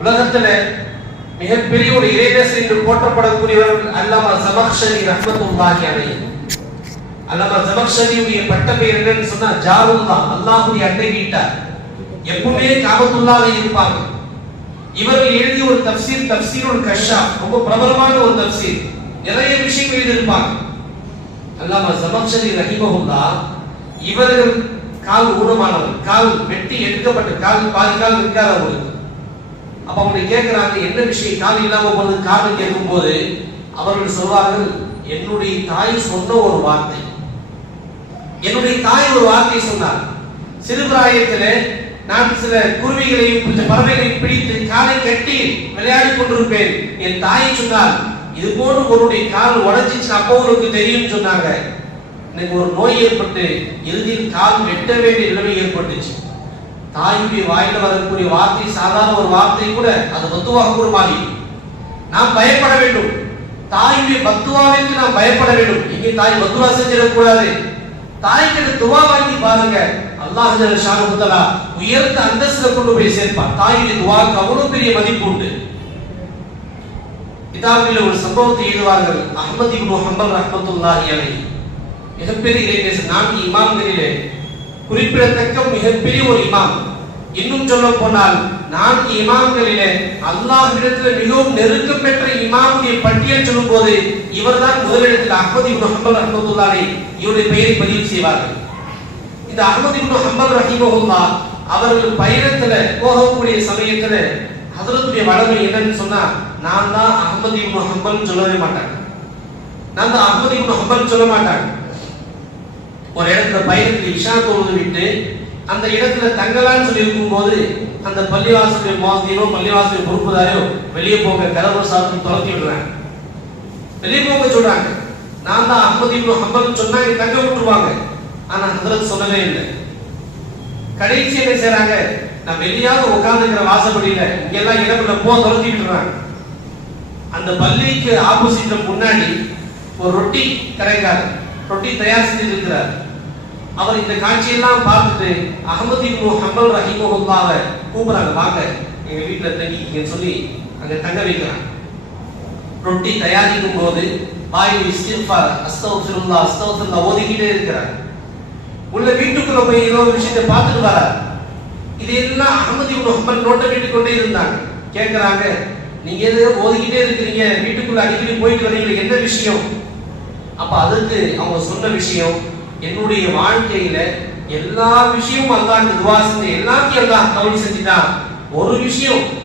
உலகத்துல மிகப்பெரிய ஒரு இறைநேசர் என்று போற்றப்படக்கூடியவர்கள் அல்லாமா ஜமக்ஷரி ரஹ்மத்துல்லாஹி அலைஹி. அல்லாமா ஜமக்ஷரியுடைய பட்ட பெயர் என்னன்னு சொன்னா ஜாருல்லாஹ், அல்லாஹ்வுடைய அண்டை வீட்டார். எப்பவுமே காபத்துல்லாஹ்ல இருப்பாங்க. இவர்கள் எழுதிய ஒரு தஃப்சீருல் கஷ்ஷாஃப், ரொம்ப பிரபலமான ஒரு தஃப்சீர், நிறைய விஷயங்கள் எழுதியிருப்பாங்க. அல்லாமா ஜமக்ஷரி ரஹிமஹுல்லாஹ் இவர்கள் கால் ஊனமானவர், கால் வெட்டி எடுக்கப்பட்ட கால், பாதி கால் இருக்காதவர்கள். அப்ப அவங்க கேட்கிறாங்க என்ன விஷயம், கால் இல்லாம போனது காரணம் கேட்கும் போது அவர்கள் சொல்வார்கள், என்னுடைய தாய் சொன்ன ஒரு வார்த்தை, என்னுடைய தாய் ஒரு வார்த்தை சொன்னார். சிறுபிராயத்திலே நான் சில குருவிகளையும் பறவைகளையும் பிடித்து காலை கட்டி விளையாடி கொண்டிருப்பேன். என் தாயை சொன்னால், இது போன்று உன்னுடைய கால் உடைஞ்சிச்சு அப்போ உனக்கு தெரியும் சொன்னாங்க. எனக்கு ஒரு நோய் ஏற்பட்டு இறுதியில் கால் வெட்ட வேண்டிய நிலைமை ஏற்பட்டுச்சு. தாயுடைய வாயில வரக்கூடிய வார்த்தை சாதாரண ஒரு வார்த்தை கூட அது பத்துவா கூட மாறி நாம் பயப்பட வேண்டும். தாயுடைய பத்துவாவிற்கு நாம் பயப்பட வேண்டும். இங்கே தாய் பத்துவா செஞ்சிடக்கூடாது. தாய்க்கு துவா வாங்கி பாருங்க, அல்லாஹ் ஜல்ல ஷானஹு தஆலா உயர்ந்த அந்தஸ்துல கொண்டு போய் சேர்ப்பார். தாயுடைய துவாக்கு அவ்வளவு பெரிய மதிப்பு உண்டு. கிதாபில் ஒரு சம்பவத்தை எழுதுவார்கள். அஹ்மத் இப்னு ஹம்பல் ரஹ்மத்துல்லாஹி அலைஹி மிகப்பெரிய இறைநேசர், 4 இமாம்களிலே குறிப்பிடத்தக்க மிகப்பெரிய ஒரு இமாம். இன்னும் சொல்ல போனால் 4 இமாம்களிலே அல்லாஹ்விடத்தில் மிகவும் நெருக்கம் பெற்ற இமாமுடைய பட்டியல் சொல்லும் போது இவர்தான் முதலிடத்தில். அஹ்மத் இப்னு ஹம்பல் ரஹ்மத்துல்லாஹி இவருடைய பெயரை பதிவு செய்வார்கள். இந்த அஹ்மத் இப்னு ஹம்பல் ரஹிமஹுல்லாஹ் அவர்கள் பயணத்துல போகக்கூடிய சமயத்துல ஹஜ்ரத்துடைய வளமை என்னன்னு சொன்னா, நான் தான் அஹ்மத் இப்னு ஹம்பல் சொல்லவே மாட்டாங்க. நான் தான் அஹ்மத் இப்னு ஹம்பல் சொல்ல மாட்டாங்க. ஒரு இடத்துல பயணத்தில் இஷா தொழுது விட்டு அந்த இடத்துல தங்கலான்னு சொல்லி இருக்கும் போது அந்த பள்ளிவாசலுடைய மோதியோ பள்ளிவாசலுடைய பொறுப்புதாரோ வெளியே போக கதவு சாத்தி துரத்தி விடுறாங்க. வெளியே போக சொல்றாங்க. நான் தான் அஹ்மத் இப்னு ஹம்பல் சொன்னா தங்க விட்டுருவாங்க. ஆனா ஹஜ்ரத் சொல்லவே இல்லை. கடைசி என்ன செய்றாங்க, நான் வெளியாவது உட்கார்ந்துக்கிற வாசப்படியில இங்கெல்லாம் இடத்துல போ துரத்தி விட்டுறாங்க. அந்த பள்ளிக்கு ஆப்போசிட்ல முன்னாடி ஒரு ரொட்டி கடைக்காரர் ரொட்டி தயார் செஞ்சு இருக்கிறார். அவர் இந்த காட்சியெல்லாம் பார்த்துட்டு அஹ்மத் இப்னு ஹம்பல் ரஹிமஹுல்லாஹ் கூப்பிடுறாங்க, வாங்க எங்க வீட்டுல தங்கிக்கன்னு சொல்லி அங்க தங்க வைக்கிறாங்க. ரொட்டி தயாரிக்கும் போது வாயில் இஸ்திக்ஃபார் அஸ்தக்ஃபிருல்லாஹ் அஸ்தக்ஃபிருல்லாஹ் ஓதிக்கிட்டே இருக்கிறார். உள்ள வீட்டுக்குள்ள போய் ஏதோ ஒரு விஷயத்தை பார்த்துட்டு வரார். இதெல்லாம் அஹ்மத் இப்னு ஹம்பல் நோட்டை விட்டு கொண்டே இருந்தாங்க. கேட்கிறாங்க, நீங்க ஏதோ ஓதிக்கிட்டே இருக்கிறீங்க, வீட்டுக்குள்ள அடிக்கடி போயிட்டு வரீங்க, என்ன விஷயம்? அப்ப அதுக்கு அவங்க சொன்ன விஷயம், என்னுடைய வாழ்க்கையில எல்லா விஷயமும் அல்லாஹ்க்கு துஆ செஞ்சு எல்லாத்தையும் அல்லாஹ் கபூல் செஞ்சிட்டான். ஒரு விஷயம்